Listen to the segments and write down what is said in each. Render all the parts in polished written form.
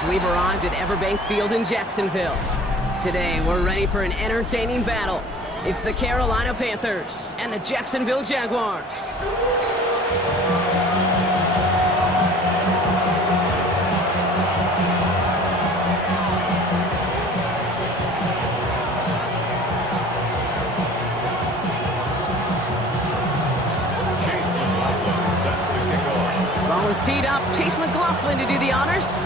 as we've arrived at Everbank Field in Jacksonville. Today, we're ready for an entertaining battle. It's the Carolina Panthers and the Jacksonville Jaguars. Ball is teed up. Chase McLaughlin to do the honors.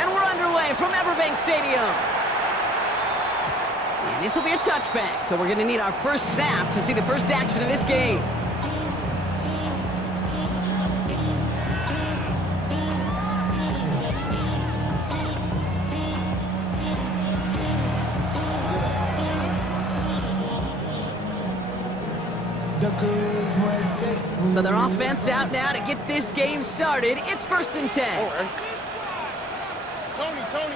And we're underway from Everbank Stadium. And this will be a touchback, so we're going to need our first snap to see the first action of this game. So their offense out now to get this game started. It's 1st and 10. Tony.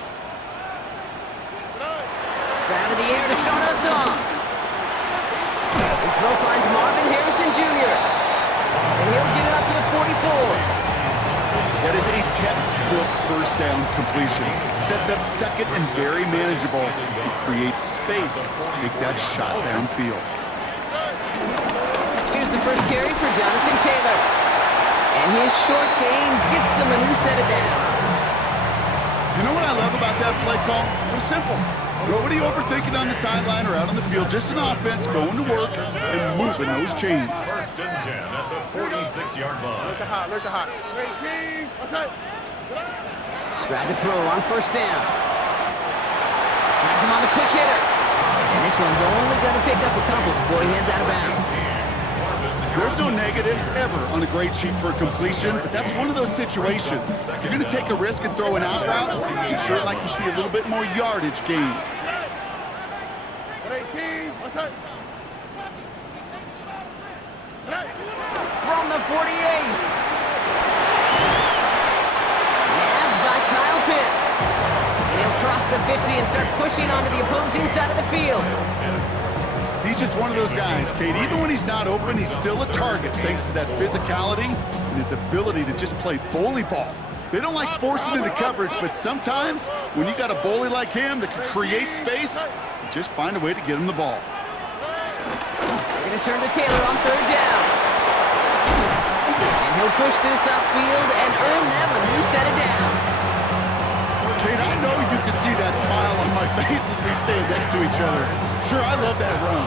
Stroud in the air to start us off. This throw finds Marvin Harrison Jr. And he'll get it up to the 44. That is a textbook first down completion. Sets up second and very manageable. It creates space to take that shot downfield. Here's the first carry for Jonathan Taylor. And his short game gets them a new set of downs. You know what I love about that play call? It was simple. Nobody overthinking on the sideline or out on the field. Just an offense going to work and moving those chains. 1st and 10 at the 46-yard line. Look hot. Stroud to throw on 1st down. Has him on the quick hitter. And this one's only going to pick up a couple before he heads out of bounds. There's no negatives ever on a grade sheet for a completion, but that's one of those situations. If you're going to take a risk and throw an out route, you'd sure like to see a little bit more yardage gained. From the 48. Nabbed by Kyle Pitts. And he'll cross the 50 and start pushing onto the opposing side of the field. He's just one of those guys, Kate. Even when he's not open, he's still a target thanks to that physicality and his ability to just play bully ball. They don't like forcing into coverage, but sometimes when you got a bully like him that can create space, you just find a way to get him the ball. They're going to turn to Taylor on 3rd down. And he'll push this upfield and earn them a new set of downs. Kate, I know you can see that smile on my face as we stand next to each other. Sure, I love that run.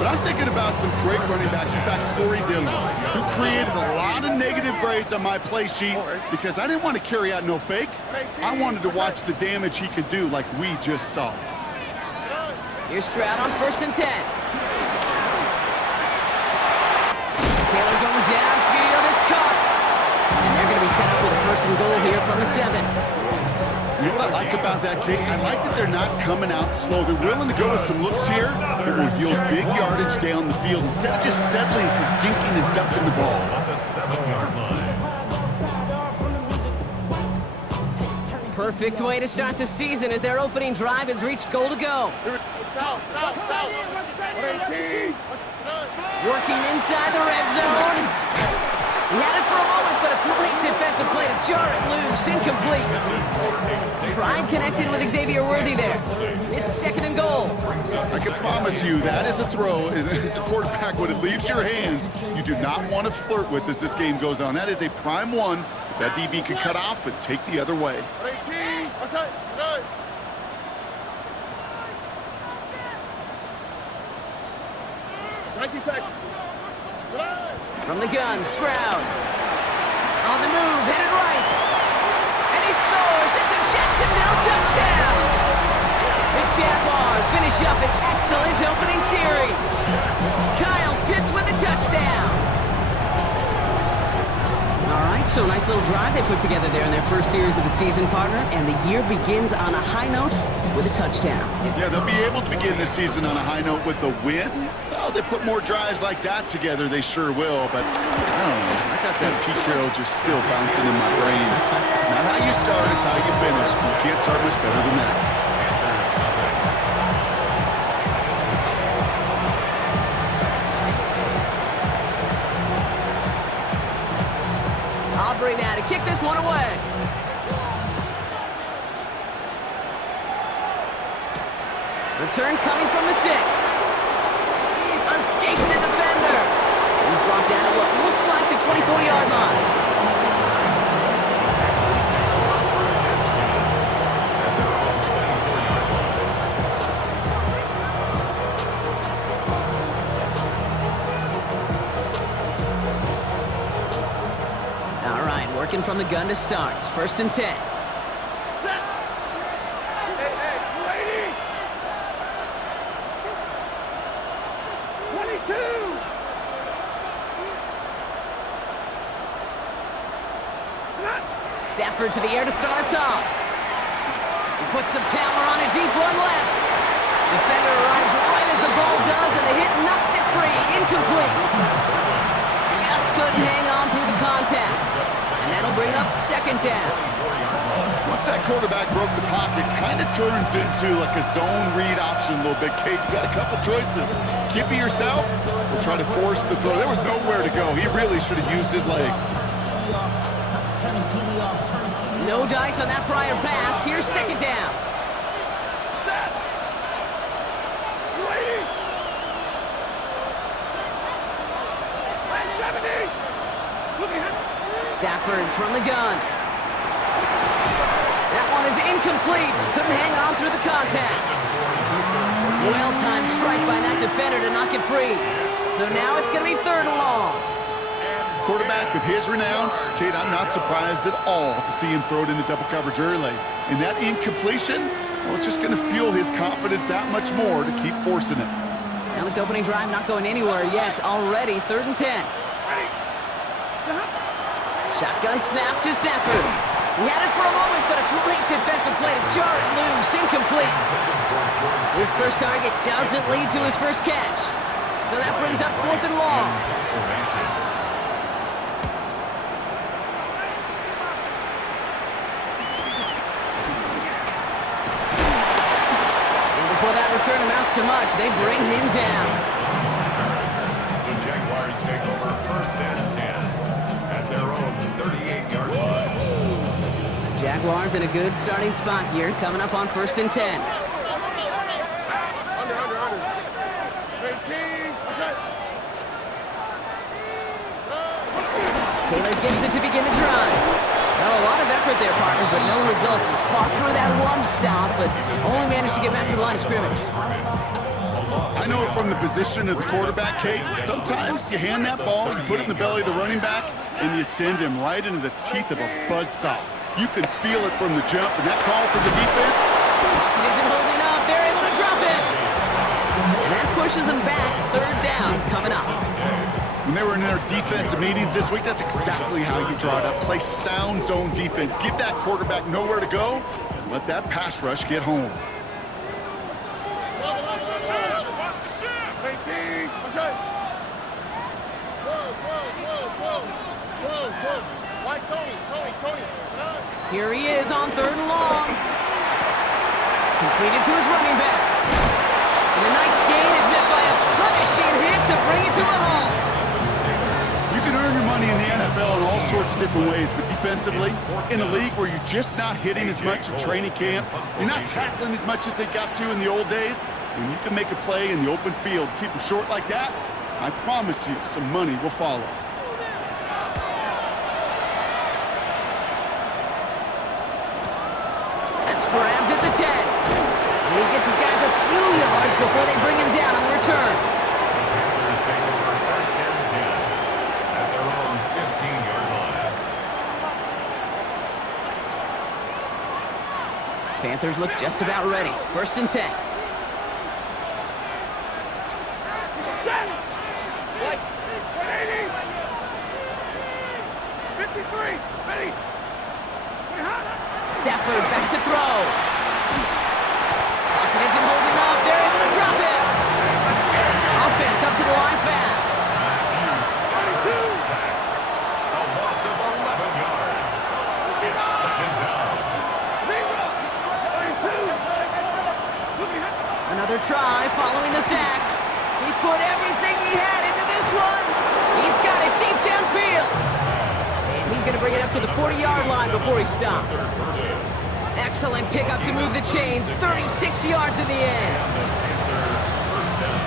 But I'm thinking about some great running backs. In fact, Corey Dillon, who created a lot of negative grades on my play sheet because I didn't want to carry out no fake. I wanted to watch the damage he could do like we just saw. Here's Stroud on 1st and 10. Taylor going downfield. It's caught. And they're going to be set up with a 1st and goal here from the 7. You know what I like about that, Kate? I like that they're not coming out slow. They're willing to go with some looks here that will yield big yardage down the field instead of just settling for dinking and ducking the ball. On the 7-yard line. Perfect way to start the season as their opening drive has reached goal to go. Working inside the red zone. He had it for a moment, but a great defensive play to jar it loose. Incomplete. Pride connected with Xavier Worthy there. It's 2nd and goal. I can promise you that is a throw. It's a quarterback when it leaves your hands. You do not want to flirt with as this game goes on. That is a prime one that DB can cut off and take the other way. From the gun, Stroud. On the move, headed right. And he scores. It's a Jacksonville touchdown. The Jaguars finish up an excellent opening series. Kyle Pitts with the touchdown. All right, so nice little drive they put together there in their first series of the season, partner. And the year begins on a high note with a touchdown. Yeah, they'll be able to begin this season on a high note with a win. Well, they put more drives like that together, they sure will. But, I don't know, I got that Pete Carroll just still bouncing in my brain. It's not how you start, it's how you finish. You can't start much better than that. Aubrey now to kick this one away. Return coming from the 6. Escapes a defender. He's brought down at what looks like the 24-yard line. All right, working from the gun to start. First and 10. Stafford to the air to start us off. He puts some power on a deep one left. Defender arrives right as the ball does, and the hit knocks it free. Incomplete. Just couldn't hang on through the contact. And that'll bring up second down. Once that quarterback broke the pocket, kind of turns into like a zone read option a little bit. Kate, you got a couple choices. Keep it yourself or try to force the throw. There was nowhere to go. He really should have used his legs. No dice on that prior pass. Here's second down. Stafford from the gun. That one is incomplete. Couldn't hang on through the contact. Well-timed strike by that defender to knock it free. So now it's going to be third and long. Quarterback of his renown, Kate, I'm not surprised at all to see him throw it into double coverage early. And that incompletion, well, it's just going to fuel his confidence that much more to keep forcing it. Now this opening drive not going anywhere yet. Already third and 10. Shotgun snap to Stafford. He had it for a moment, but a great defensive play to jar it loose. Incomplete. His first target doesn't lead to his first catch. So that brings up fourth and long. Return amounts to much. They bring him down. The Jaguars take over first and 10 at their own 38-yard line. Jaguars in a good starting spot here, coming up on first and 10. Taylor gets it to begin the drive. Well, a lot of effort there, partner, but no results. He fought through that one stop, but only managed to get back to the line of scrimmage. I know from the position of the quarterback, Kate, sometimes you hand that ball, you put it in the belly of the running back, and you send him right into the teeth of a buzzsaw. You can feel it from the jump, and that call for the defense. Pocket isn't holding up. They're able to drop it. And that pushes them back. Third down coming up. When they were in their defensive meetings this week, that's exactly how you draw it up. Play sound zone defense. Give that quarterback nowhere to go, and let that pass rush get home. Here he is on third and long. Completed to his running back. And the nice gain is met by a punishing hit to bring it to a halt. You can earn your money in the NFL in all sorts of different ways, but defensively, in a league where you're just not hitting as much in training camp, you're not tackling as much as they got to in the old days, when you can make a play in the open field, keep them short like that, I promise you some money will follow. That's grabbed at the 10. And he gets his guys a few yards before they bring him down on the return. Panthers take over first and 10 at their own 15-yard line. Panthers look just about ready. First and 10. Stafford back to throw. Pocket isn't holding up. They're able to drop it. Offense up to the line fast. A loss of 11 yards. It's second down. Another try following the sack. He put everything he had into this one. He's got it deep downfield. And he's going to bring it up to the 40-yard line before he stops. That Excellent pickup to move the chains. 36 yards in the end. First down.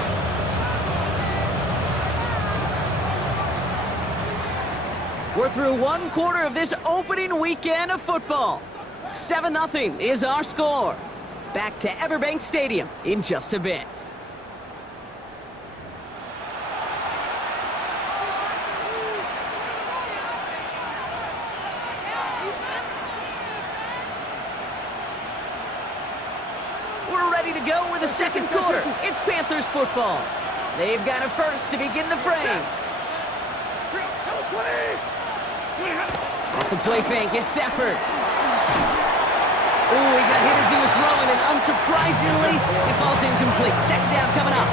We're through one quarter of this opening weekend of football. 7-0 is our score. Back to Everbank Stadium in just a bit. We're ready to go with the second quarter. It's Panthers football. They've got a first to begin the frame. Off the play fake, it's Stafford. Ooh, he got hit as he was throwing, and unsurprisingly, it falls incomplete. Second down coming up.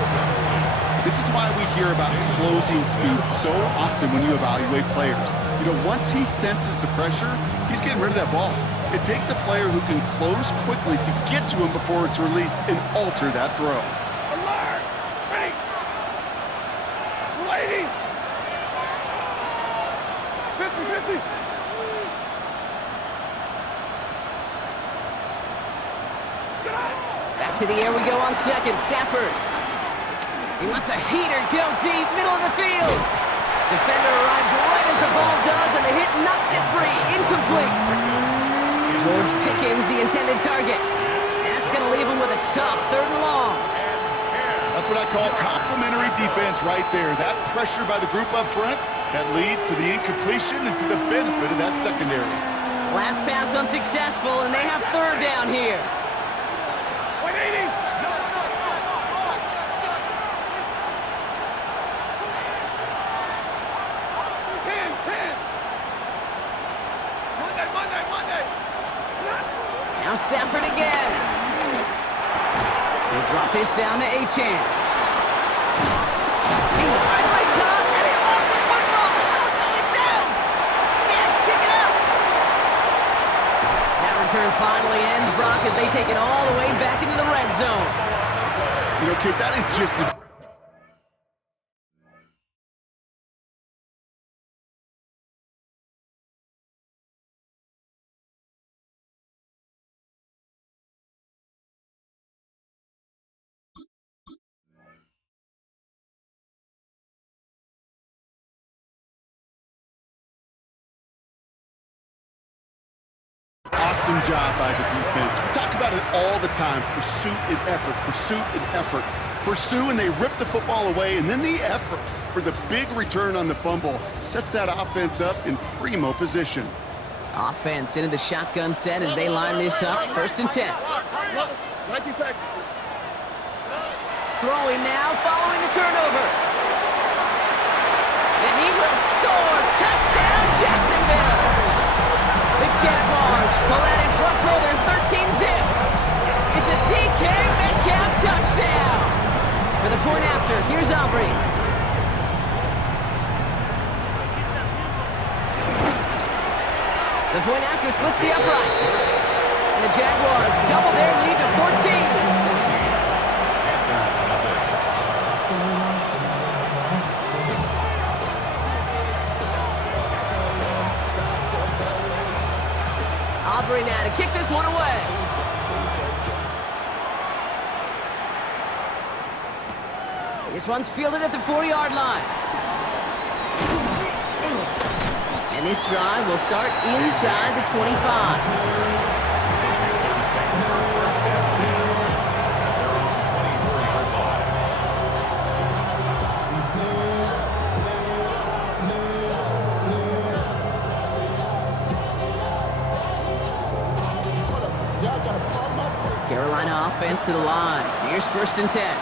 This is why we hear about closing speed so often when you evaluate players. You know, once he senses the pressure, he's getting rid of that ball. It takes a player who can close quickly to get to him before it's released and alter that throw. Alert! Wait! Lady! 50-50! Back to the air we go on second. Stafford. He lets a heater go deep, middle of the field. Defender arrives right as the ball does, and the hit knocks it free. Incomplete. George Pickens, the intended target. And that's going to leave him with a tough 3rd and long. That's what I call complimentary defense right there. That pressure by the group up front, that leads to the incompletion and to the benefit of that secondary. Last pass unsuccessful, and they have 3rd down here. 180! Monday! Now Stafford again. They drop this down to Achan. He's finally caught, and he lost the football. Oh, no, it's out. Jags pick it up. That return finally ends, Brock, as they take it all the way back into the red zone. You know, kid, that is just a... Awesome job by the defense. We talk about it all the time. Pursuit and effort, pursuit and effort. Pursue, and they rip the football away, and then the effort for the big return on the fumble sets that offense up in primo position. Offense into the shotgun set as they line this up. 1st and 10. Throwing now, following the turnover. And he will score. Touchdown, Jacksonville. The Jaguars pull that in front further, 13-zip. It's a DK Metcalf touchdown. For the point after, here's Aubrey. The point after splits the upright. And the Jaguars double their lead to 14. Aubrey now to kick this one away. This one's fielded at the 4-yard line. And this drive will start inside the 25. Carolina offense to the line. Here's 1st and 10.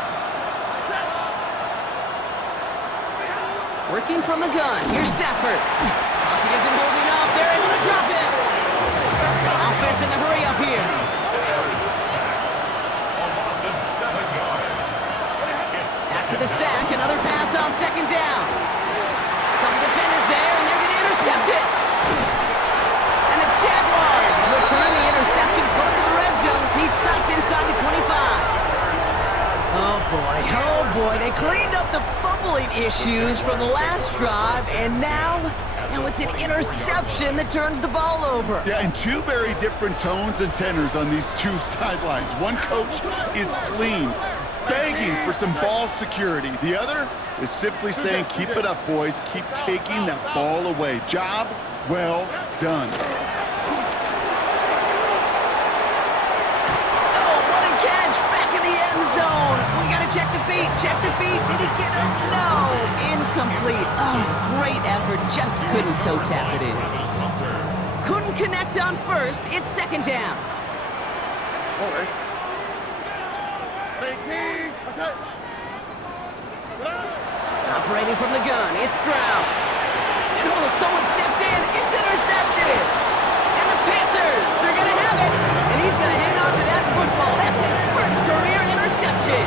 Working from the gun. Here's Stafford. Pocket isn't holding up. They're able to drop him. Offense in the hurry up here. After the sack, another pass on 2nd down. Couple defenders there, and they're going to intercept it. And the Jaguars return the interception close to the red zone. He's stopped inside the 25. Oh boy, they cleaned up the fumbling issues from the last drive, and now Now it's an interception that turns the ball over. Yeah, and two very different tones and tenors on these two sidelines. One coach is pleading, begging for some ball security. The other is simply saying, keep it up, boys. Keep taking that ball away. Job well done. Oh, what a catch! Back in the end zone. We got to check the feet. Check the feet. Did he get it? No. Incomplete. Oh, great effort. Just couldn't toe tap it in. Couldn't connect on first. It's second down. Operating from the gun, it's Stroud. And oh, someone stepped in. It's intercepted. And the Panthers, they're going to have it. And he's going to hang on to that football. That's his first career interception.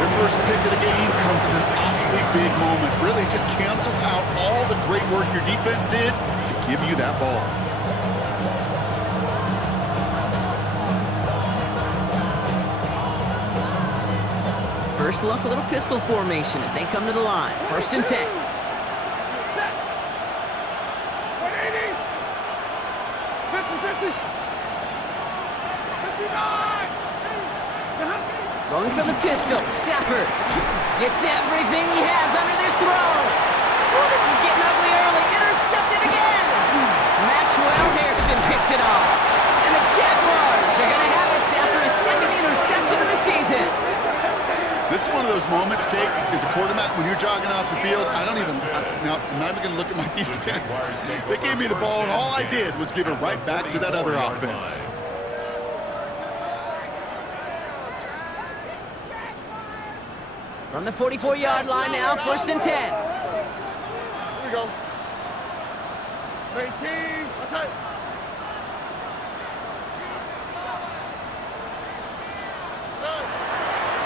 Their first pick of the game comes in an awfully big moment. Really just cancels out all the great work your defense did to give you that ball. First look, a little pistol formation as they come to the line. First and 10. 180. 50, 50. 59. Rolling from the pistol, Stafford gets everything he has under this throw. Oh, this is getting ugly early. Intercepted again. Maxwell Hairston picks it off. And the Jaguars are going to have it after his second interception of the season. This is one of those moments, Kate, as a quarterback, when you're jogging off the field, I'm not even going to look at my defense. They gave me the ball, and all I did was give it right back to that other offense. From the 44-yard line now, first and 10. Here we go. 18. That's it.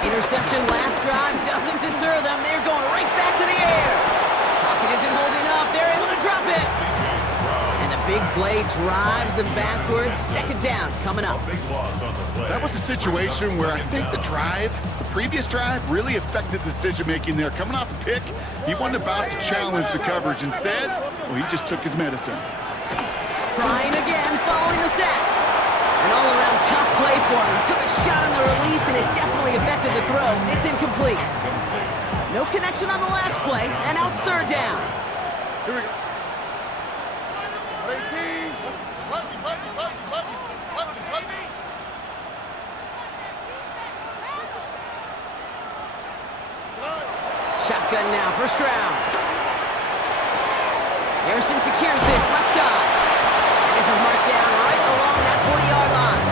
Interception last drive doesn't deter them. They're going right back to the air. Pocket isn't holding up. They're able to drop it. And the big play drives them backwards. Second down coming up. That was a situation where I think the previous drive, really affected the decision-making there. Coming off a pick, he wasn't about to challenge the coverage. Instead, well, he just took his medicine. Trying again, following the sack. An all-around tough play for him. He took a shot on the release, and it definitely affected the throw. It's incomplete. No connection on the last play, and now it's third down. Here we go. 18. Shotgun now for Stroud. Harrison secures this left side. And this is marked down right along that 40-yard line.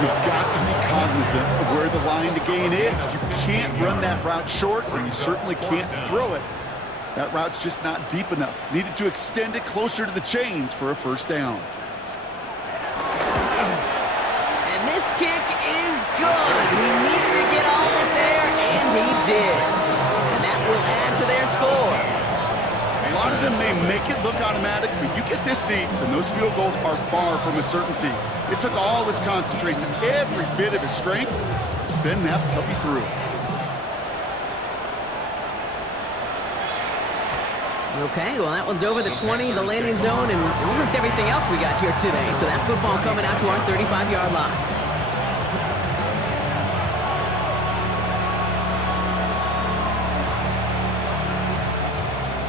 You've got to be cognizant of where the line to gain is. You can't run that route short, and you certainly can't throw it. That route's just not deep enough. Needed to extend it closer to the chains for a first down. And this kick is good. He needed to get all of it there, and he did. And that will add to their score. A lot of them may make it look automatic, but you get this deep, and those field goals are far from a certainty. It took all his concentration, every bit of his strength, to send that puppy through. Okay, well, that one's over the 20, the landing zone, and almost everything else we got here today. So that football coming out to our 35-yard line.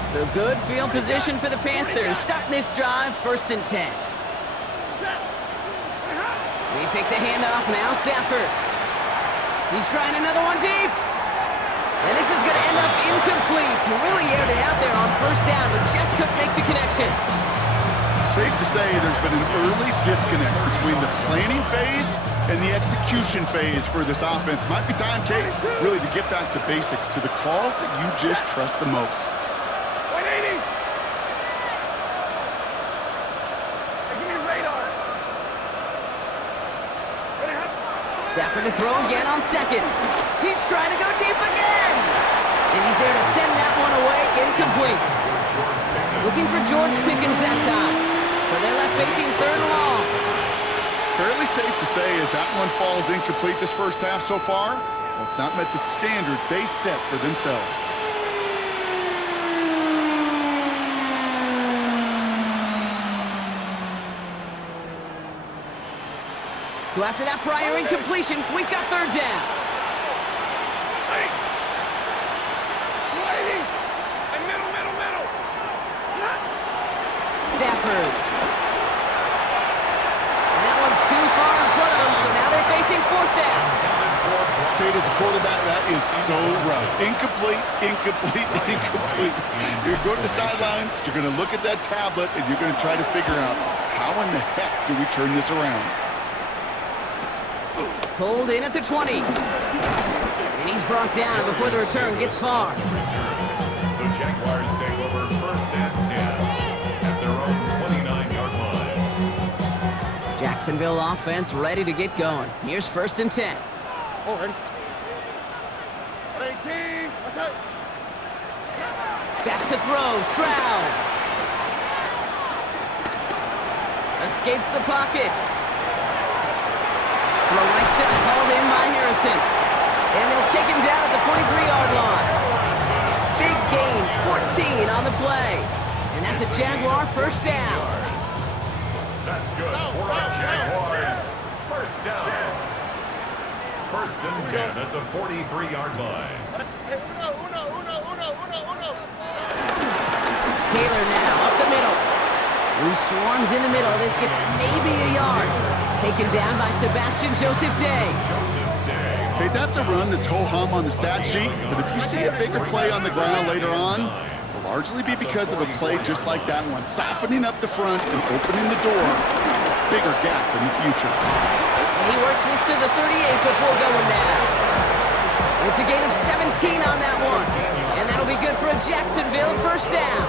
So good field position for the Panthers. Starting this drive, first and 10. We fake the handoff now, Stafford. He's trying another one deep. And this is going to end up incomplete. He really aired it out there on first down, but just couldn't make the connection. Safe to say there's been an early disconnect between the planning phase and the execution phase for this offense. Might be time, Kate, really to get back to basics, to the calls that you just trust the most. 180. Give me radar. Stafford to throw again on second. He's trying to go deep again. And he's there to send that one away, incomplete. Looking for George Pickens that time. So they're left facing third and long. Fairly safe to say as that one falls incomplete this first half so far, well, it's not met the standard they set for themselves. So after that prior incompletion, we've got third down. Hey! 280! And middle! Stafford. And that one's too far in front of them, so now they're facing fourth down. Kate, as a quarterback, that is so rough. Incomplete. You're going to the sidelines, you're going to look at that tablet, and you're going to try to figure out, how in the heck do we turn this around? Pulled in at the 20. And he's brought down before the return gets far. The Jaguars take over first and 10 at their own 29-yard line. Jacksonville offense ready to get going. Here's first and 10. Oh, ready? 18! What's up? Back to throw, Stroud. Escapes the pocket. From the right side, called in by Harrison. And they'll take him down at the 43-yard line. Big gain, 14 on the play. And that's a Jaguar first down. That's good for the Jaguars. First down. First and 10 at the 43-yard line. Uno. Taylor now up the middle. Who swarms in the middle. This gets maybe a yard. Taken down by Sebastian Joseph Day. Okay, that's a run that's ho-hum on the stat sheet, but if you see a bigger play on the ground later on, it'll largely be because of a play just like that one, softening up the front and opening the door. Bigger gap in the future. And he works this to the 38 before going down. It's a gain of 17 on that one. And that'll be good for a Jacksonville first down.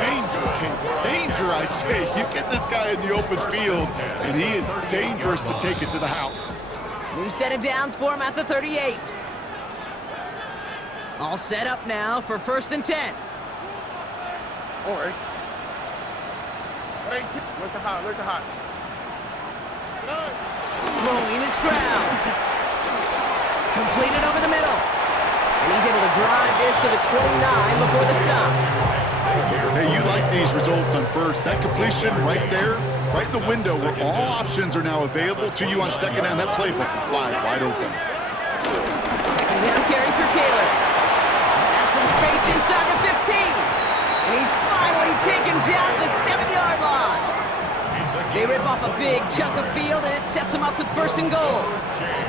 Danger, King. Danger, I say. You get this guy in the open field, and he is dangerous to take it to the house. New set of downs for him at the 38. All set up now for first and 10. All right. 18. Look to hot. Throwing is Stroud. Completed over the middle. And he's able to drive this to the 29 before the stop. Hey, you like these results on first. That completion right there, right in the window where all options are now available to you on second down. That playbook wide open. Second down carry for Taylor. Has some space inside the 15. And he's finally taken down at the 7-yard line. They rip off a big chunk of field, and it sets them up with first and goal.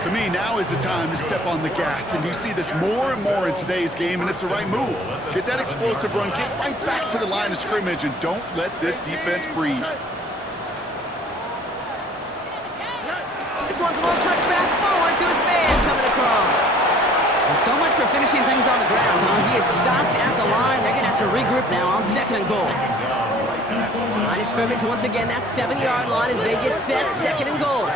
To me, now is the time to step on the gas, and you see this more and more in today's game, and it's the right move. Get that explosive run, get right back to the line of scrimmage, and don't let this defense breathe. This one's a little touch pass forward to his man coming across. Well, so much for finishing things on the ground, huh? He is stopped at the line. They're going to have to regroup now on second and goal. Line of scrimmage once again, that 7-yard line as they get set, second and goal.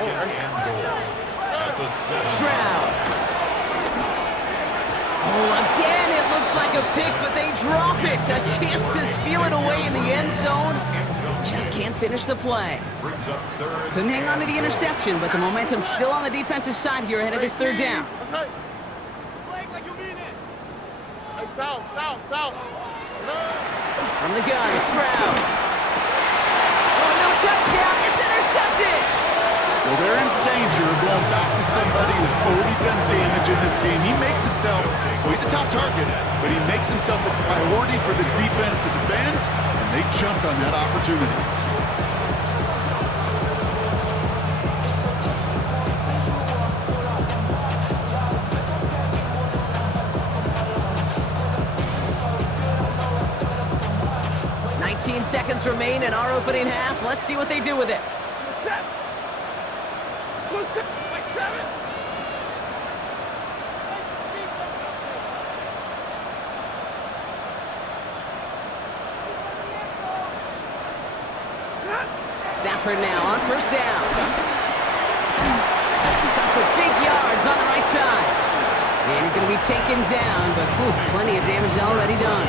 Stroud. Oh, again, it looks like a pick, but they drop it. A chance to steal it away in the end zone. They just can't finish the play. Couldn't hang on to the interception, but the momentum's still on the defensive side here ahead of this third down. South. From the gun, Stroud. Oh, no touchdown. It's intercepted. Well, they're in danger of going back to somebody who's already done damage in this game. He makes himself, well, he's a top target, but he makes himself a priority for this defense to defend, and they jumped on that opportunity. Seconds remain in our opening half. Let's see what they do with it. Stafford now on first down. Got for big yards on the right side. And he's going to be taken down, but plenty of damage already done.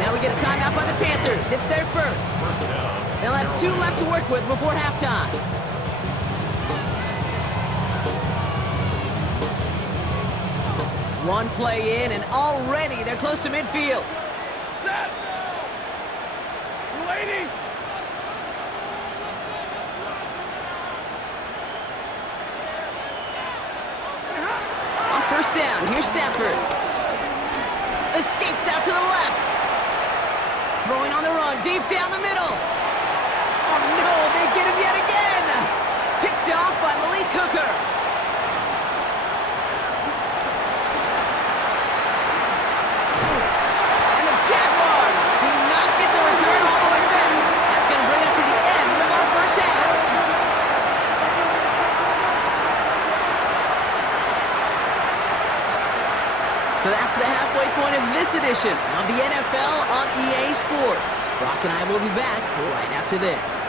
Now we get a timeout by the Panthers. It's their first. They'll have 2 left to work with before halftime. One play in, and already they're close to midfield. Set! Lady! first down. Here's Stafford. Escapes out to the left. Throwing on the run, deep down the middle. Oh no, they get him yet again. Picked off by Malik Hooker. And the Jaguars do not get the return all the way back. That's going to bring us to the end of our first half. So that's the halfway point of this edition of the NFL on EA Sports. Brock and I will be back right after this.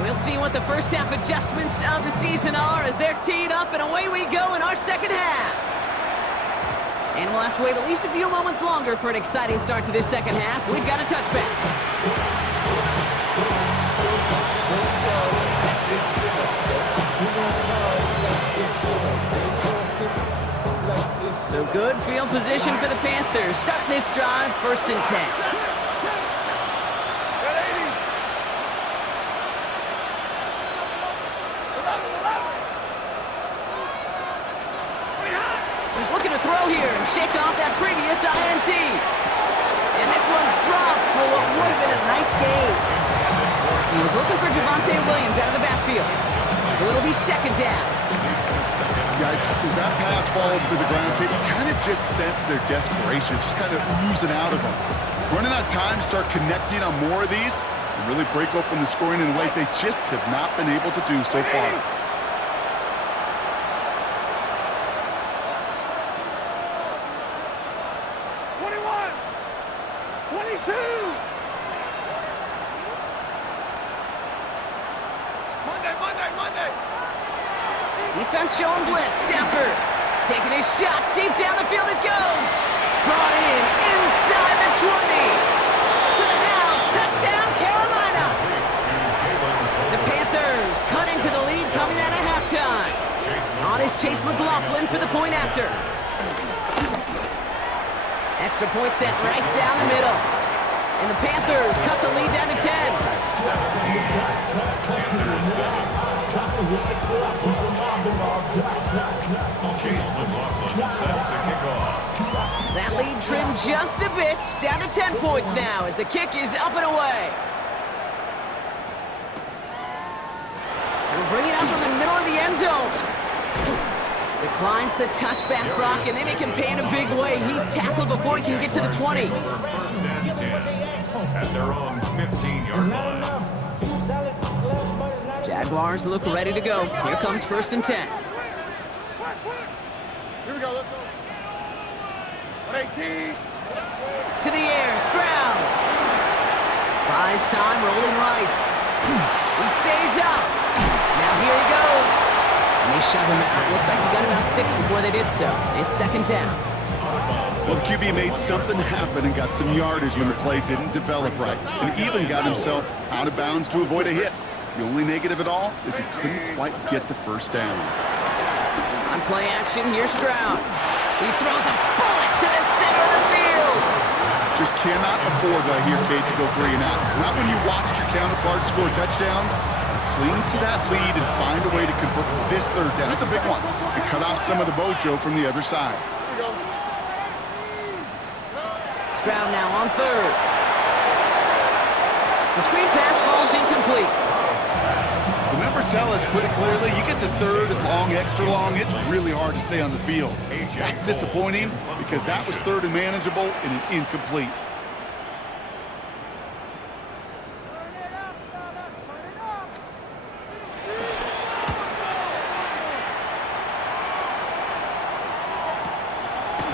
We'll see what the first half adjustments of the season are as they're teed up, and away we go in our second half. And we'll have to wait at least a few moments longer for an exciting start to this second half. We've got a touchback. So good field position for the Panthers. Starting this drive, 1st and 10. Looking to throw here and shake off that previous INT. And this one's dropped for what would have been a nice gain. He was looking for Javonte Williams out of the backfield. So it'll be 2nd down. Yikes, as that pass falls to the ground, you kind of just sense their desperation, just kind of oozing out of them. Running out of time to start connecting on more of these and really break open the scoring in a way they just have not been able to do so far. Defense showing blitz. Stafford taking his shot. Deep down the field it goes. Brought in inside the 20. To the house. Touchdown, Carolina. The Panthers cut into the lead coming out of halftime. On is Chase McLaughlin for the point after. Extra point set right down the middle. And the Panthers cut the lead down to 10. Chase McLaughlin set to kick off. That lead trimmed just a bit, down to 10 points now as the kick is up and away. We'll bring it up from the middle of the end zone. Declines the touchback, Brock, and they make him pay in a big way. He's tackled before he can get to the 20. 1st and 10 at their own 15-yard line. Jaguars look ready to go. Here comes 1st and 10. Here we go, let's go. 118. To the air, Stroud. Buys time, rolling right. He stays up. Now here he goes. And they shove him out. Looks like he got about 6 before they did so. It's 2nd down. Well, the QB made something happen and got some yardage when the play didn't develop right. And even got himself out of bounds to avoid a hit. The only negative at all is he couldn't quite get the 1st down. On play action, here's Stroud. He throws a bullet to the center of the field. Just cannot afford right here, Kate, to go 3 and out. Not when you watched your counterpart score a touchdown. Cling to that lead and find a way to convert this 3rd down. It's a big one. And cut off some of the mojo from the other side. Stroud now on 3rd. The screen pass falls incomplete. The numbers tell us pretty clearly, you get to 3rd and long, extra long, it's really hard to stay on the field. That's disappointing because that was 3rd and manageable and an incomplete.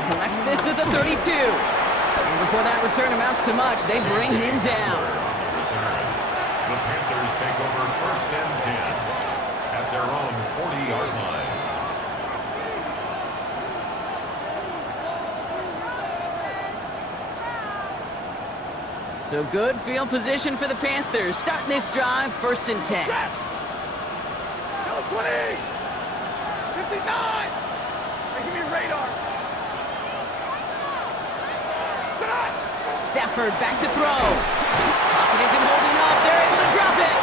Collects this at the 32. And before that return amounts to much, they bring him down. The Panthers take over 1st and 10 at their own 40-yard line. So good field position for the Panthers. Starting this drive, 1st and 10. Go 20. 59. Hey, give me a radar. Stafford back to throw. Pocket isn't holding up. They're able to drop it.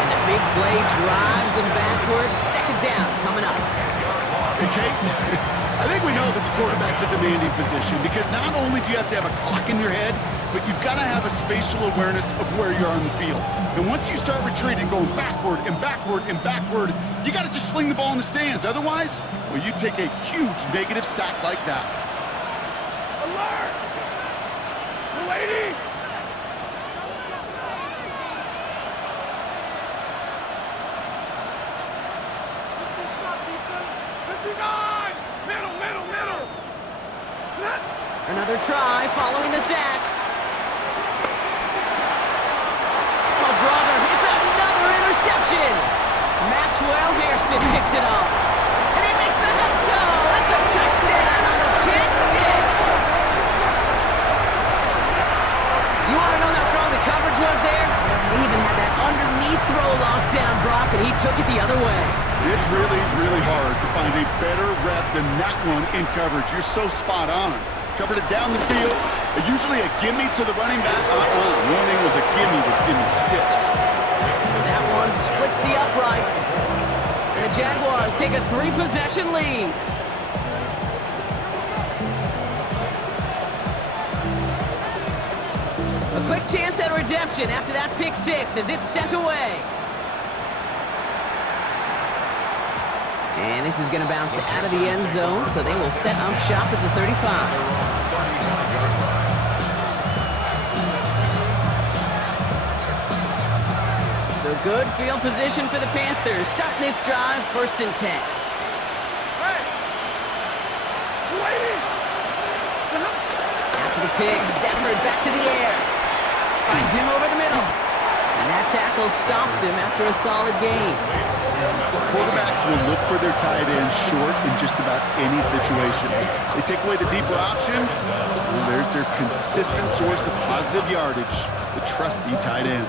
And the big play drives them backwards. Second down coming up. Okay, I think we know that the quarterback's a demanding position because not only do you have to have a clock in your head, but you've got to have a spatial awareness of where you're on the field. And once you start retreating, going backward and backward and backward, you got to just sling the ball in the stands. Otherwise, well, you take a huge negative sack like that. Alert! We're waiting! Middle! Another try following the sack. Oh, brother, it's another interception. Maxwell Hairston picks it up. And he makes the Huffs go. That's a touchdown on the pick six. You want to know how strong the coverage was there? They even had that underneath throw locked down, Brock, and he took it the other way. It's really, really hard to find a better rep than that one in coverage. You're so spot on. Covered it down the field. Usually a gimme to the running back. Warning was a gimme, gimme 6. That one splits the uprights. And the Jaguars take a 3-possession lead. A quick chance at redemption after that pick six as it's sent away. And this is going to bounce out of the end zone, so they will set up shop at the 35. So good field position for the Panthers. Starting this drive, 1st and 10. Hey! Waiting! After the pick, Stafford back to the air. Finds him over the middle. And that tackle stops him after a solid gain. Quarterbacks will look for their tight end short in just about any situation. They take away the deeper options, and there's their consistent source of positive yardage, the trusty tight end.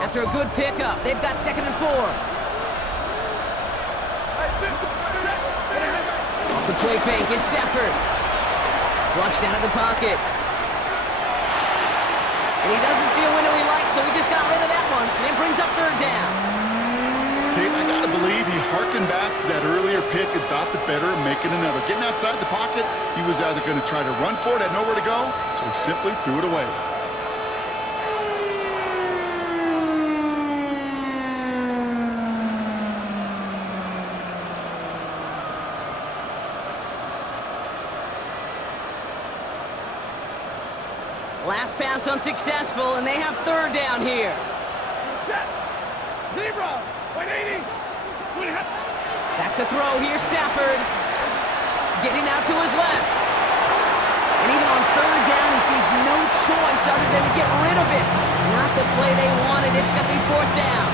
After a good pickup, they've got 2nd and 4. Off the play fake, it's Stafford. Flushed out of the pocket. And he doesn't see a window he likes, so he just got rid of that one. And it brings up 3rd down. Okay, I gotta believe he harkened back to that earlier pick and thought the better of making another. Getting outside the pocket, he was either going to try to run for it, had nowhere to go, so he simply threw it away. Last pass unsuccessful, and they have 3rd down here. Set! Zebra! 180! Back to throw here, Stafford. Getting out to his left. And even on 3rd down, he sees no choice other than to get rid of it. Not the play they wanted. It's going to be 4th down.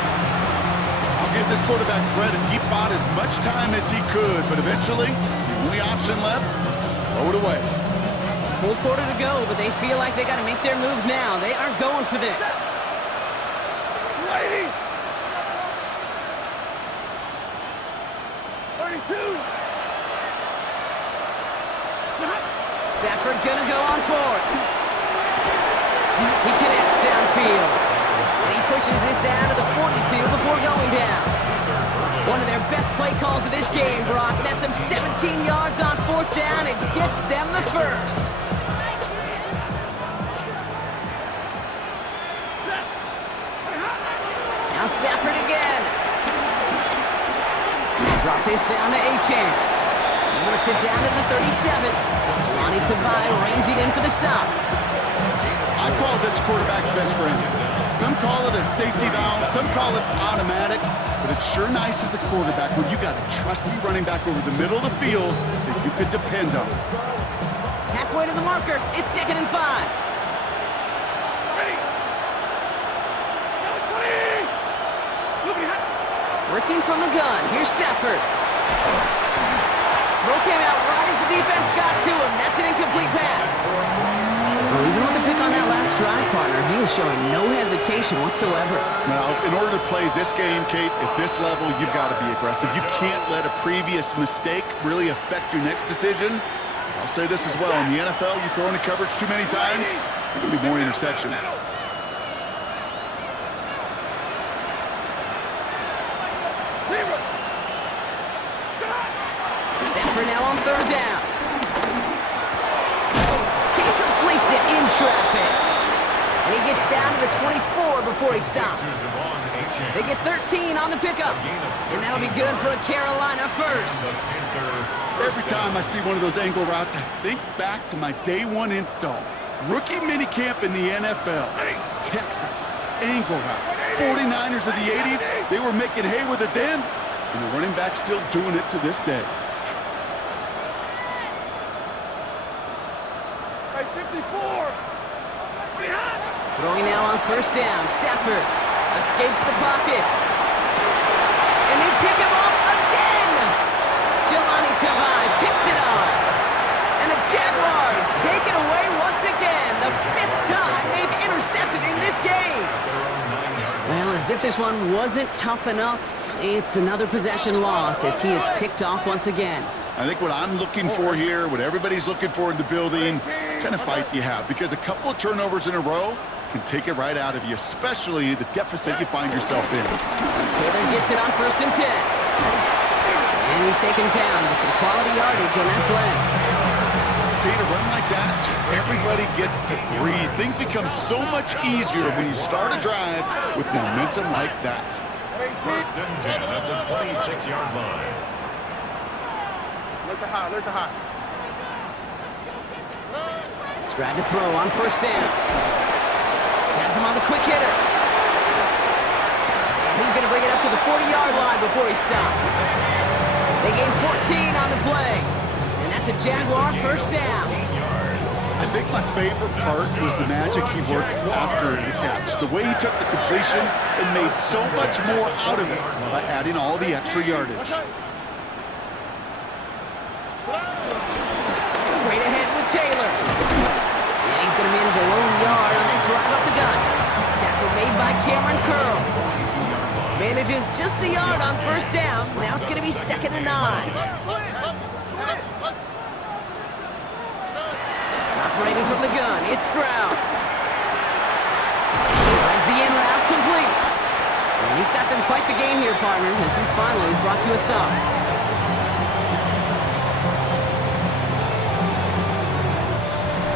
I'll give this quarterback credit. He bought as much time as he could, but eventually, the only option left was to throw it away. Full quarter to go, but they feel like they got to make their move now. They are going for this. Lady! 32! Stafford gonna go on 4th. He connects downfield. And he pushes this down to the 42 before going down. One of their best play calls of this game, Brock. That's him 17 yards on 4th down and gets them the first. Now Stafford again. Drop this down to Achane. He works it down to the 37. Lonnie Tavai ranging in for the stop. I call this quarterback's best friend. Some call it a safety valve, some call it automatic, but it's sure nice as a quarterback when you got a trusty running back over the middle of the field that you could depend on. Halfway to the marker, it's 2nd and 5. Ready! Working from the gun, here's Stafford. Throw came out right as the defense got to him. That's an incomplete pass. last drive, partner, he was showing no hesitation whatsoever. Now, in order to play this game, Kate, at this level, you've got to be aggressive. You can't let a previous mistake really affect your next decision. I'll say this as well. In the NFL, you throw into coverage too many times, there will be more interceptions. Stafford now on third down. He completes it in traffic. And he gets down to the 24 before he stopped. They get 13 on the pickup. And that'll be good for a Carolina first. Every time I see one of those angle routes, I think back to my day one install. Rookie minicamp in the NFL. Texas, angle route. 49ers of the 80s, they were making hay with it then, and the running back's still doing it to this day. Hey, 54. Throwing now on first down. Stafford escapes the pocket. And they pick him off again. Jelani Tavai picks it off. And the Jaguars take it away once again. The 5th time they've intercepted in this game. Well, as if this one wasn't tough enough, it's another possession lost as he is picked off once again. I think what I'm looking for here, what everybody's looking for in the building, what kind of fight do you have? Because a couple of turnovers in a row can take it right out of you, especially the deficit you find yourself in. Taylor gets it on first and 10. And he's taken down with some quality yardage on that play. Okay, to run like that, just everybody gets to breathe. Things become so much easier when you start a drive with momentum like that. First and 10 at the 26-yard line. Alert the high, alert the high. Stride to throw on first down. Has him on the quick hitter. And he's going to bring it up to the 40-yard line before he stops. They gain 14 on the play. And that's a Jaguar first down. I think my favorite part was the magic he worked after the catch. The way he took the completion and made so much more out of it by adding all the extra yardage. Straight ahead with Taylor. And he's going to manage a lone yard on that drive up the gut. Tackle made by Cameron Curl. Manages just a yard on first down. Now it's going to be 2nd and 9. Operating from the gun, it's Stroud. Finds the in route complete. And he's got them quite the game here, partner, as he finally is brought to a stop.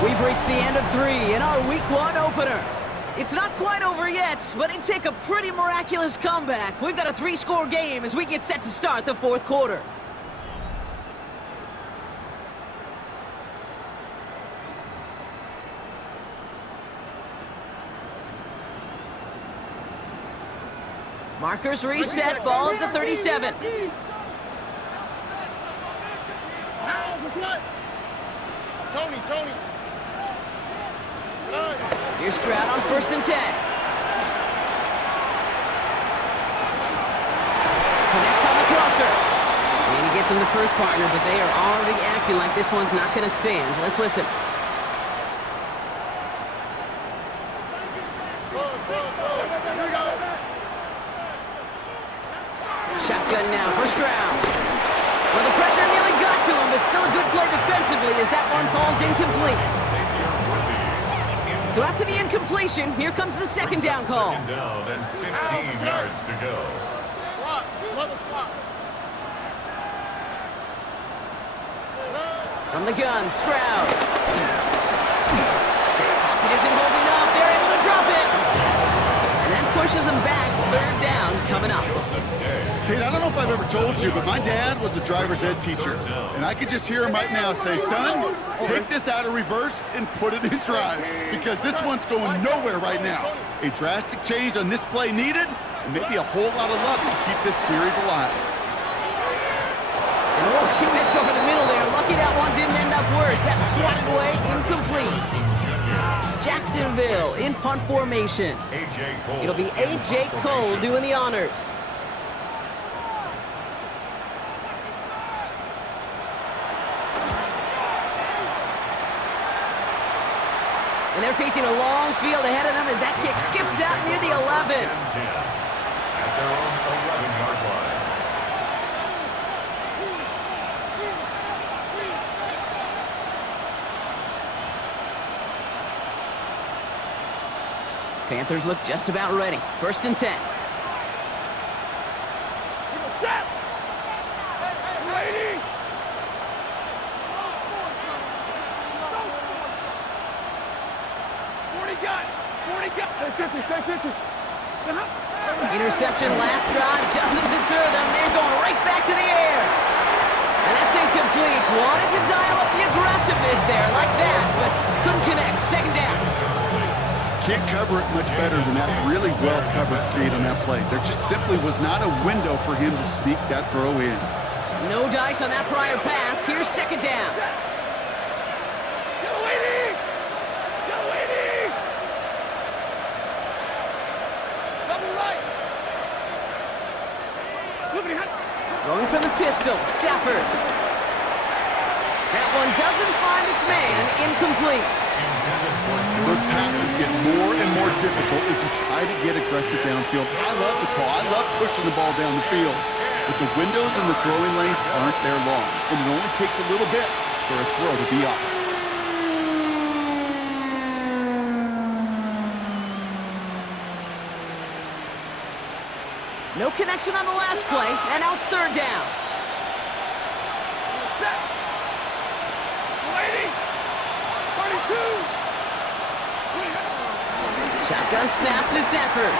We've reached the end of 3 in our Week 1 opener. It's not quite over yet, but it'd take a pretty miraculous comeback. We've got a 3-score game as we get set to start the 4th quarter. Markers reset, ball at the 37. Tony. Here's Stroud on first and 10. Connects on the crosser. And he gets him the first partner, but they are already acting like this one's not going to stand. Let's listen. Shotgun now for Stroud. Well, the pressure nearly got to him, but still a good play defensively as that one falls incomplete. So after the incompletion, here comes the 2nd down call. 2nd down and 15 yards to go. From the gun, Stroud. Pocket isn't holding up. They're able to drop it. And that pushes them back. 3rd down coming up. Kate, I don't know if I've ever told you, but my dad was a driver's ed teacher. And I could just hear him right now say, son, take this out of reverse and put it in drive. Because this one's going nowhere right now. A drastic change on this play needed, and maybe a whole lot of luck to keep this series alive. And oh, she missed over the middle there. Lucky that one didn't end up worse. That swatted away, incomplete. Jacksonville in punt formation. It'll be A.J. Cole doing the honors. And they're facing a long field ahead of them as that kick skips out near the 11. 10 at their own 11-yard line. Panthers look just about ready. 1st and 10. Interception last drive doesn't deter them. They're going right back to the air. And that's incomplete. Wanted to dial up the aggressiveness there like that, but couldn't connect. 2nd down. Can't cover it much better than that really well-covered feed on that play. There just simply was not a window for him to sneak that throw in. No dice on that prior pass. Here's 2nd down. Going from the pistol, Stafford. That one doesn't find its man, incomplete. Those passes get more and more difficult as you try to get aggressive downfield. I love the call. I love pushing the ball down the field. But the windows in the throwing lanes aren't there long, and it only takes a little bit for a throw to be off. No connection on the last play, and now it's 3rd down. Shotgun snap to Stafford.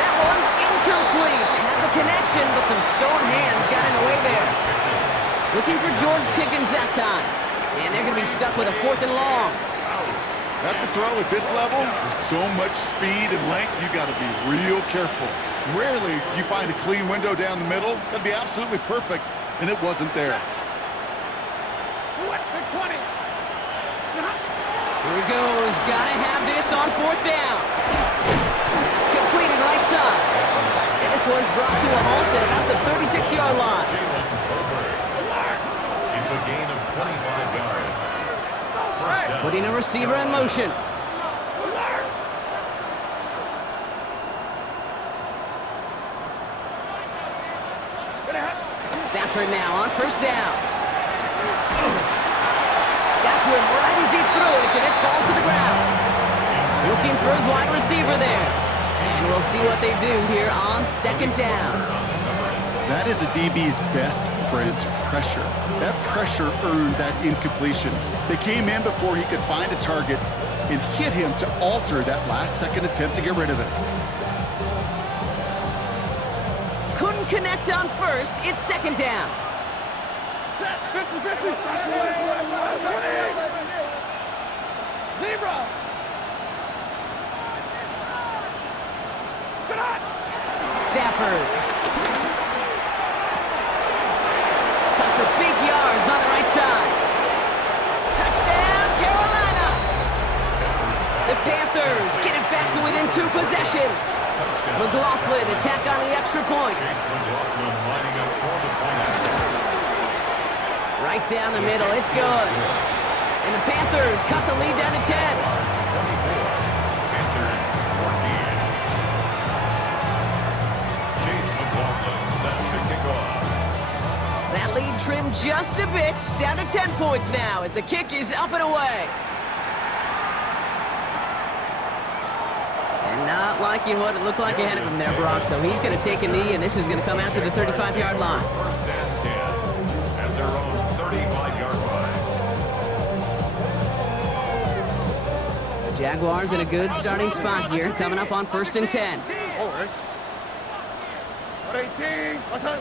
That one's incomplete. Had the connection, but some stone hands got in the way there. Looking for George Pickens that time. And they're going to be stuck with a 4th and long. That's a throw at this level. With so much speed and length, you got to be real careful. Rarely do you find a clean window down the middle. That'd be absolutely perfect, and it wasn't there. Here he goes. Got to have this on 4th down. It's completed right side. And this one's brought to a halt at about the 36-yard line. It's a gain of 25 yards. First down. Putting a receiver in motion. Stafford now on 1st down. Got to him right as he threw it, and it falls to the ground. Looking for his wide receiver there. And we'll see what they do here on 2nd down. That is a DB's best friend, pressure. That pressure earned that incompletion. They came in before he could find a target and hit him to alter that last-second attempt to get rid of it. Couldn't connect on 1st. It's 2nd down. Stafford. Cut for big yards on the right side. Touchdown, Carolina! The Panthers get it back to within 2 possessions. McLaughlin attack on the extra point. Right down the middle, it's good. And the Panthers cut the lead down to 10. Panthers 14. Chase McLaughlin set to kick off. That lead trimmed just a bit, down to 10 points now as the kick is up and away. And not liking what it looked like ahead of him there, Brock. So he's going to take a knee, and this is going to come out to the 35-yard line. 1st and 10 at their own 35-yard line. The Jaguars in a good starting spot here, coming up on 1st and 10. All right. 118. What's up?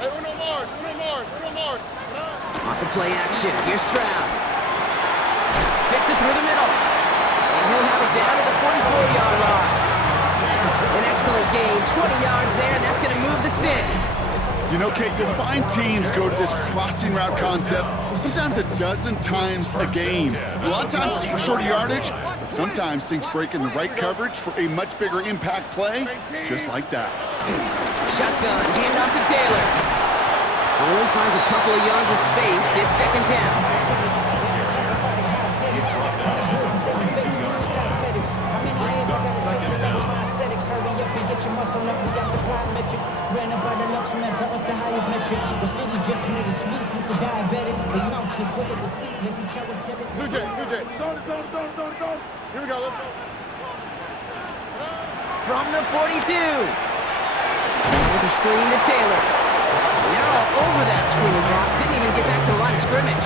Hey, Uno Mars. Off the play action, here's Stroud. Fits it through the middle. And he'll have it down to the 44-yard line. An excellent gain, 20 yards there, and that's going to move the sticks. You know, Kate, you'll find teams go to this crossing route concept sometimes a dozen times a game. A lot of times it's for shorter yardage, but sometimes things break in the right coverage for a much bigger impact play, just like that. Shotgun, handoff to Taylor. Only finds a couple of yards of space. It's second down. Here we go, let's go. From the 42. With the screen to Taylor. They're all over that screen, Brock. Didn't even get back to the line of scrimmage.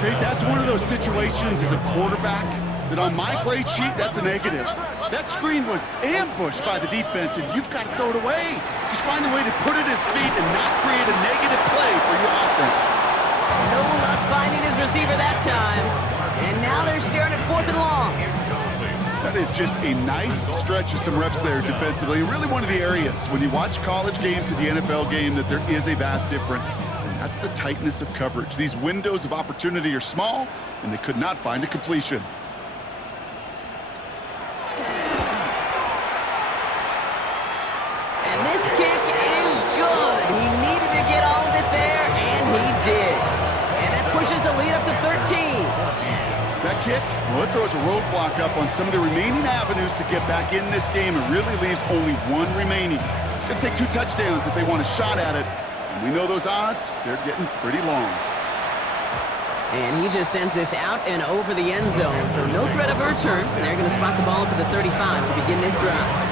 Okay, that's one of those situations as a quarterback that on my grade sheet, that's a negative. That screen was ambushed by the defense, and you've got to throw it away. Just find a way to put it at his feet and not create a negative play for your offense. No luck finding his receiver that time. And now they're staring at 4th and long. That is just a nice stretch of some reps there defensively. Really one of the areas when you watch college game to the NFL game that there is a vast difference. And that's the tightness of coverage. These windows of opportunity are small, and they could not find a completion. And this kick is good. He needed to get all of it there, and he did. And that pushes the lead up to 13. That kick, well, it throws a roadblock up on some of the remaining avenues to get back in this game and really leaves only one remaining. It's going to take 2 touchdowns if they want a shot at it. And we know those odds, they're getting pretty long. And he just sends this out and over the end zone, so no threat of a return. They're going to spot the ball up at the 35 to begin this drive.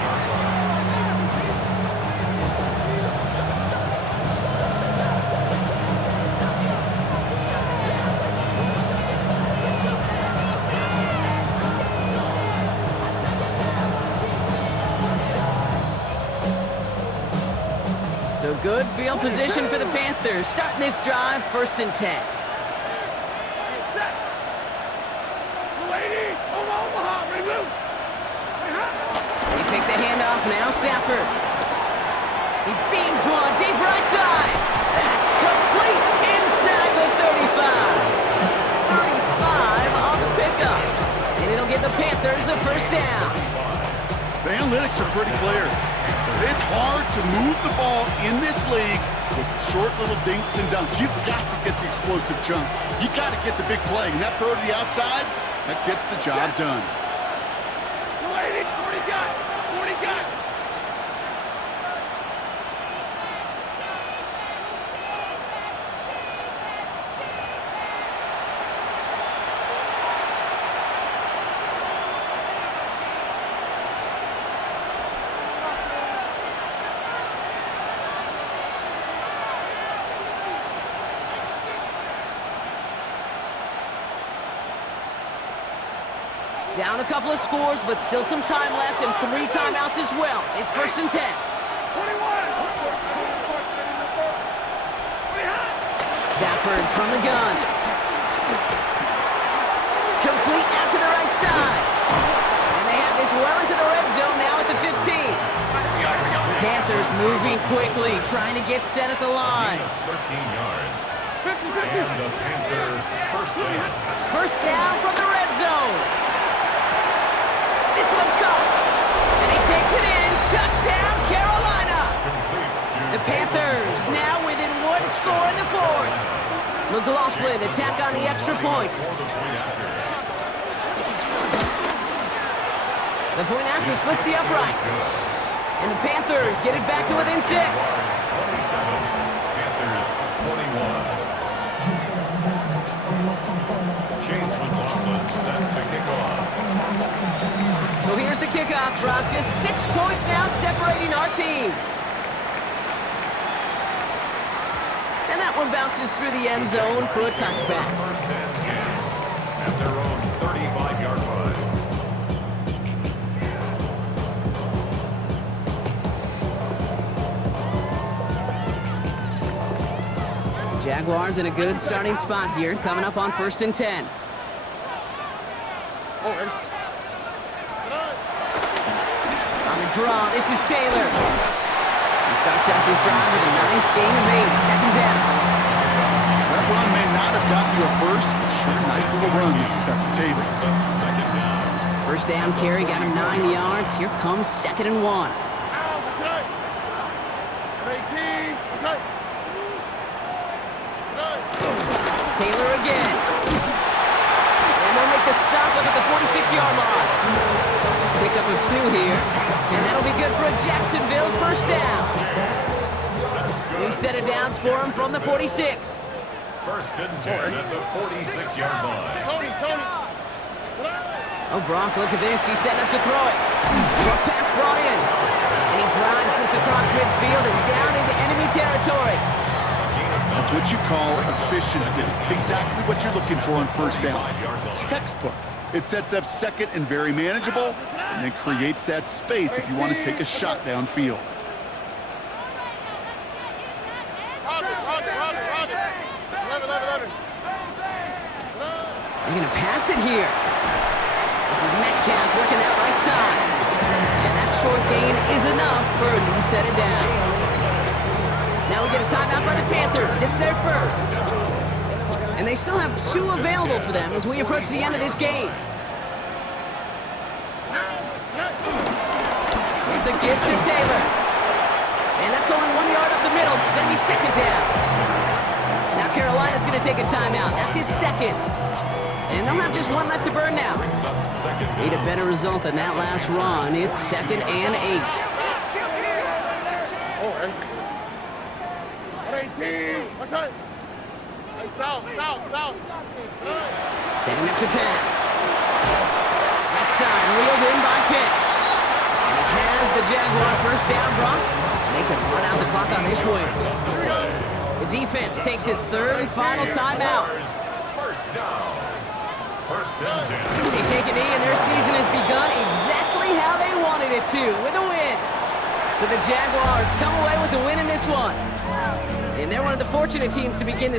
So good field position for the Panthers. Starting this drive, 1st and 10. They fake the handoff now, Safford. He beams one deep right side. That's complete inside the 35. 35 on the pickup. And it'll give the Panthers a 1st down. The analytics are pretty clear. It's hard to move the ball in this league with short little dinks and dunks. You've got to get the explosive chunk. You got to get the big play. And that throw to the outside, that gets the job done. 40 got. Down a couple of scores, but still some time left and 3 timeouts as well. It's 1st and 10. 21. Stafford from the gun. Complete out to the right side. And they have this well into the red zone now at the 15. Panthers moving quickly, trying to get set at the line. 13 yards. And the Panther 1st down. 1st down from the red zone. This one's caught. And he takes it in. Touchdown, Carolina. The Panthers now within 1 score in the 4th. McLaughlin attack on the extra point. The point after splits the upright. And the Panthers get it back to within 6. 27, Panthers 21. Chase McLaughlin set to kick off. So here's the kickoff, Brock. Just 6 points now separating our teams. And that one bounces through the end zone for a touchback. 1st and 10 at their own 35-yard line. Jaguars in a good starting spot here, coming up on 1st and 10. On the draw, this is Taylor. He starts out this drive with a nice gain of 8, 2nd down. That run may not have gotten you a first, but sure, nice little run, Taylor. 2nd down. 1st down carry got him 9 yards. Here comes 2nd and 1. of two here. And that'll be good for a Jacksonville first down. New set of downs for him from the 46. First and 10 at the 46-yard line. Tony. Oh, Brock, look at this. He's setting up to throw it. Short pass brought in. And he drives this across midfield and down into enemy territory. That's what you call efficiency. Exactly what you're looking for on first down. Textbook. It sets up second and very manageable, and then creates that space if you want to take a shot downfield. They're going to pass it here. This is Metcalf working that right side. And that short gain is enough for a new set of downs. Now we get a timeout by the Panthers. It's their first. And they still have two available for them as we approach the end of this game. Here's a gift to Taylor. And that's only 1 yard up the middle. Gonna be second down. Now Carolina's gonna take a timeout. That's its second. And they'll have just one left to burn now. Need a better result than that last run. It's 2nd and 8. What's that? Hey, south. Setting up to pass. Right side, wheeled in by Pitts. And he has the Jaguar first down, Brock. They can run out the clock on this one. The defense takes its third and final timeout. First down. First and 10. They take a knee, and their season has begun exactly how they wanted it to, with a win. So the Jaguars come away with a win in this one. And they're one of the fortunate teams to begin this